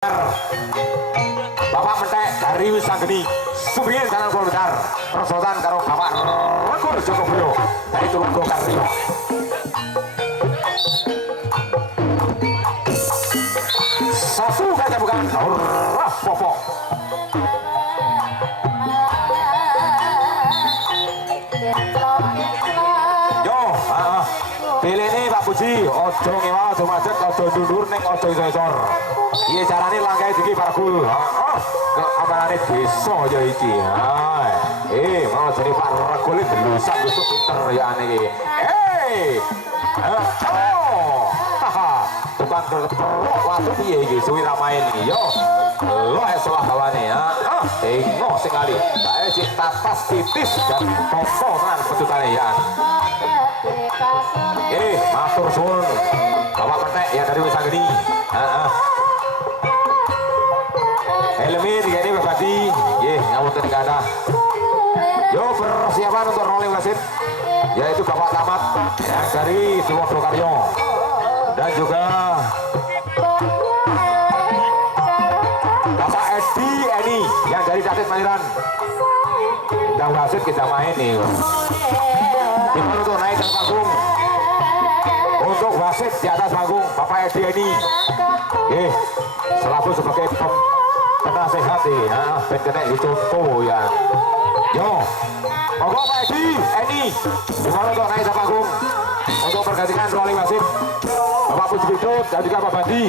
Bapak mentek dari Wisanggeni Subriyen Jalan Kolodar persoalan karo Bapak Rekor Jogobrio dari Turun Karyo satu kaca bukan Rah Popok yo pilih ini Pak Puji ojo ngewa ojo macet ojo dundur neng ojo isor iya caranya langkai diki para guru ke amanane desa ya iki mau jadi Pak Regul dulu sak busuk pinter ya ini tukang terperok waktu piye iki suwi ramain iki yo lo salah bawane ya tengok sekali bae cik tatas titis dan potongan petutane ya matur suwun Bapak Mentek yang dari Wisanggeni helmi tiga ini berbadi ngapunten kada yo persiapan untuk rolling wasit yaitu Bapak Tamat yang dari Turun Karyo dan juga Bapak Edi yang dari Dasit Maliran dan wasit kita main nih gimana untuk naik ke panggung untuk wasit di atas panggung Bapak Edi selaku sebagai penasehat nih ben kena dicontoh ya yo monggo Pak Edi gimana untuk naik ke panggung untuk pergantian rolling wasit Bapak Puji Bidut dan juga Pak Bandi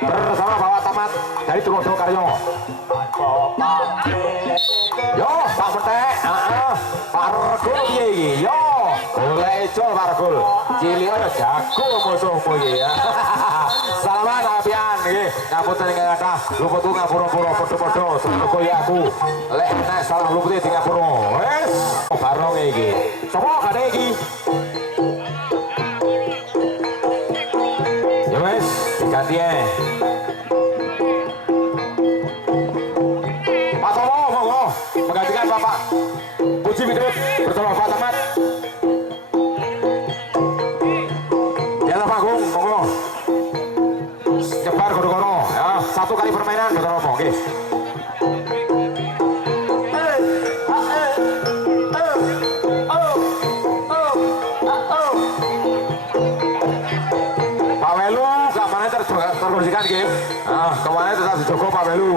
bersama Bapak Tamat dari Turun Karyo yo Pak Mentek Pak Regul yo boleh ejol Pak Regul cilik aja jago musuhmu ya salaman apian ngapunten ing kathah luput ngapura-pura padha-padha semoga ya aku lek nek salah lupute di ngapura wis barong iki sapa kade iki ya wis diganti Pak Tomo monggo menggantikan Bapak Puji Bidut bersama Bapak Tamat di atas panggung monggo nyebar goro-goro ya satu kali permainan goro-goro oke Pak Welu keamanan terkondisikan game keamanan tetap dijogo Pak Welu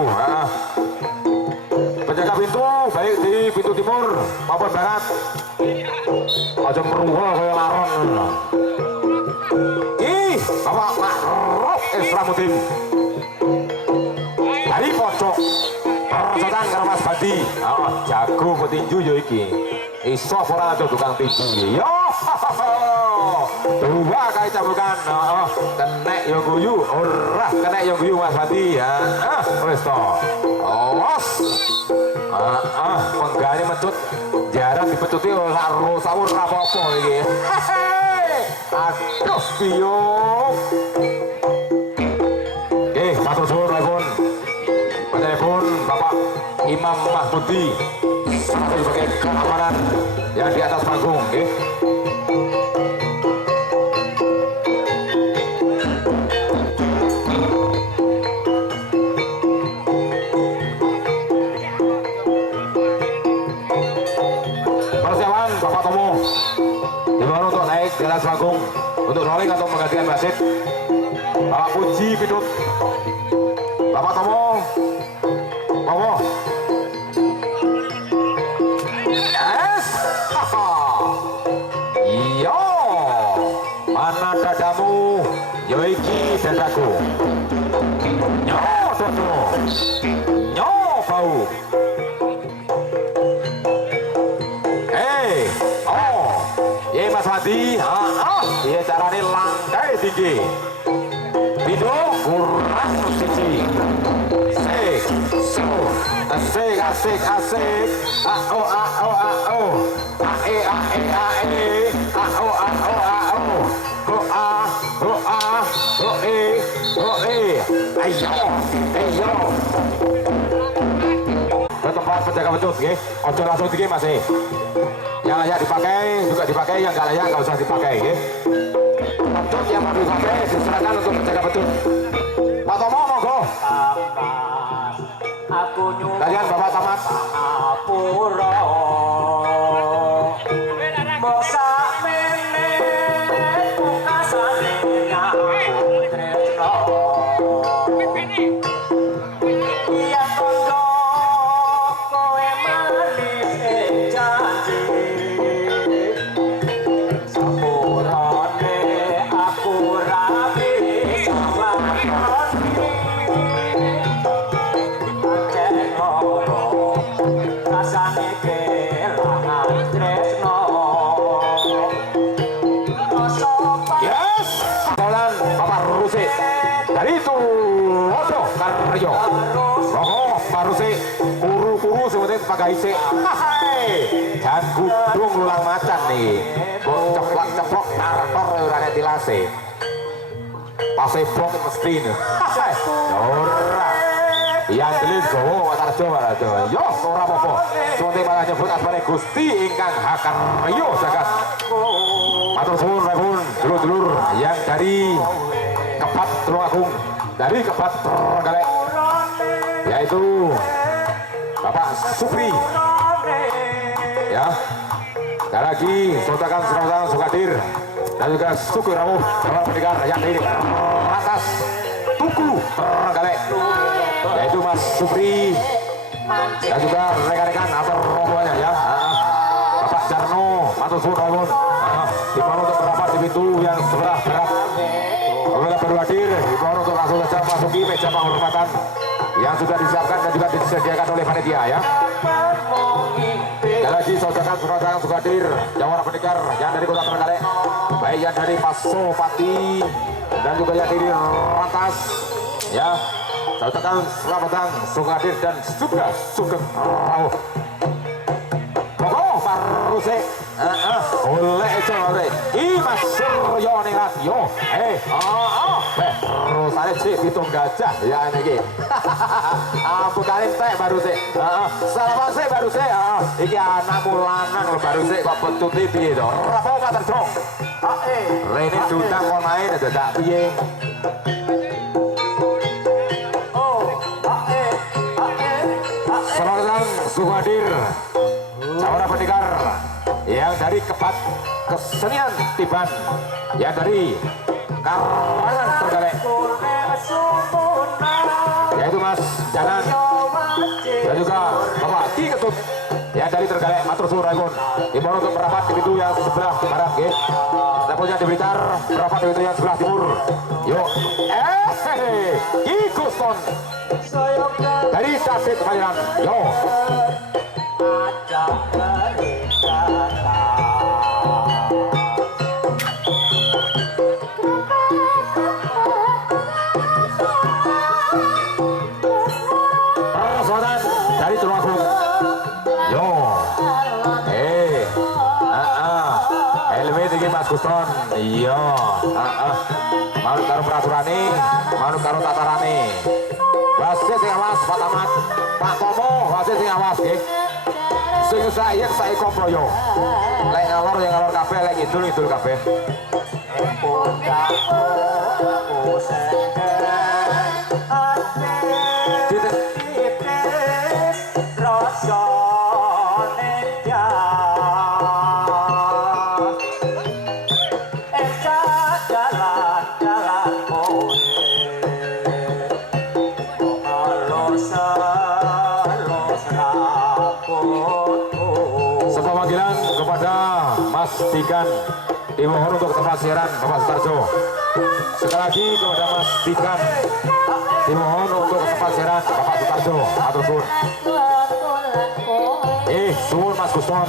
penjaga pintu baik di pintu timur maupun barat aja meruhul kaya laron Bapak Ma'ruf Esramuddin dari pojok persoalan karo Mas Bandi jago petinju yo iki iso ora ada tukang tinju yo dua kali cabukan kenek yo guyu ora kenek yo guyu Mas Bandi ya wis to awas penggane metut jarang dipetuti ora sawur apa-apa iki aduh biung matur suwun telepon Bapak Imam Mahmudi sebagai keamanan yang di atas panggung persiapan Bapak Tomo gimana untuk naik di atas panggung untuk rolling atau menggantikan wasit Bapak Puji Bidut Bapak Tomo monggo yes iyo mana dadamu yo iki dadaku nyo dodo nyo bau Mas Wadi iya caranya langkai tinggi Bidu kurang siji asik asik ayo ke tempat penjaga betul ojo langsung tinggi masih yang layak dipakai juga dipakai, yang nggak layak nggak usah dipakai betul yang mau dipakai diserahkan untuk penjaga betul Pak Tomo monggo Kalian Bapak Tamat. Apura bosa mene pungkasane nyambung tresno yen kondo kowe manis janji sapurane aku rapi sawangi rasane kelangan tresno Yes, jalan Bapak Rusi dari itu Odo Karyo. Oh, Pak Rusi kuru-kuru sebenarnya pakai isi. Hai, dan gudung lulang macan nih. Kok ceplok-ceplok karakter urane tilase. Pasebok mesti nih. Hai, ora. Yang gelis gowo watar Jawa Jawa. Yo, ora apa-apa. Sunte malah nyebut asmane Gusti ingkang Hakaryo jagat. Matur suwun Repun, dulur-dulur yang dari Kepat Tulungagung, dari Kepat Trenggalek, yaitu Bapak Supri, ya. Dan lagi saudara Sukadir dan juga Suku Rawuh Jawa Pendekar yang dari atas Tugu Trenggalek, yaitu Mas Supri dan juga rekan-rekan atau rombongannya ya. Bapak Jarno, matur suwun Repun. Dimohon untuk merapat di pintu yang sebelah barat. Apabila baru hadir, dimohon untuk langsung saja masuki meja penghormatan yang sudah disiapkan dan juga disediakan oleh panitia ya. Dan lagi saudara Sukadir, Jawa Pendekar yang dari Kota Trenggalek, baik yang dari Pasopati dan juga yang dari Rantas, ya. Saudara selamat datang Sukadir dan juga Sugeng Rawuh. Pokok Paruse. Oleh coba Mas Suryo ning radio. Terusane sik pitung gajah ya niki. Ampun teh baru sik. Salaman sik baru sik. Iki anakmu lanang lho baru sik kok betuti piye to? Ora apa-apa terjong. Rene dutang kon main dadak piye? Selamat datang Sukadir. Jawa Pendekar yang dari Kepat Kesenian Tiban, yang dari Karangan Trenggalek, yaitu Mas Janan dan juga Bapak Ki Ketut yang dari Trenggalek. Matur suwun Repun, dimohon untuk merapat di pintu yang sebelah barat nggih. Selanjutnya di Blitar merapat di pintu yang sebelah timur. Yuk, Ki Guston dari Tasik Malaya. Yo. Dari Tulungagung. Yo. Helmet iki Mas Guston. Iya. Manut karo peraturane, manut karo tatarane. Wasit sing awas Pak Tamat, Pak Tomo, wasit sing awas nggih. Sing saya komproyo. Lek ngalor yang ngalor kabeh, lek ngidul kabeh. Sepemanggilan kepada Mas Dikan, dimohon untuk tempat siaran Bapak Sutarjo. Sekali lagi kepada Mas Dikan, dimohon untuk tempat siaran Bapak Sutarjo. Atur suwun. Suwun Mas Guston.